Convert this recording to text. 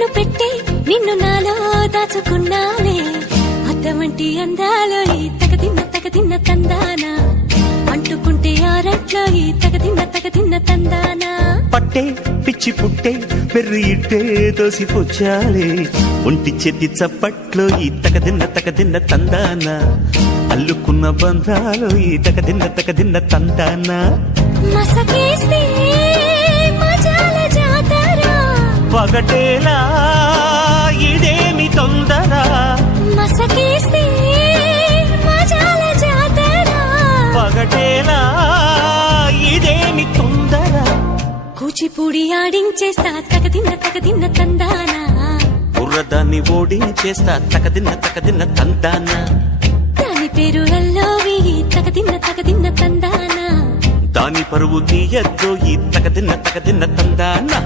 కన్ను పెట్టి నిన్ను నాలో దాచుకున్నానే అద్దమంటి అందాలో ఈ తగదిన్న తందానా అంటుకుంటే ఆరట్లో ఈ తగదిన్న తందానా పట్టే పిచ్చి పుట్టే పెర్రి ఇట్టే దోసిపుచ్చాలే ఒంటి చెట్టి చప్పట్లో ఈ తగదిన్న తందానా అల్లుకున్న బంధాలు ఈ తగదిన్న తందానా మసకేస్తే మజాల జాతర పగటేలా ఇదేమి తొందర మసకేస్తే మజాల జాతర పగటేలా ఇదేమి తొందర కూచిపూడి ఆడించేస్తా తగదిన్న తందానా బుర్రదాన్ని ఓడించేస్తా తగదిన్న తందానా దాని పేరు అల్లోవి తగదిన్న తందానా దాని పరువు తీయద్దు ఈ తగదిన్న తందానా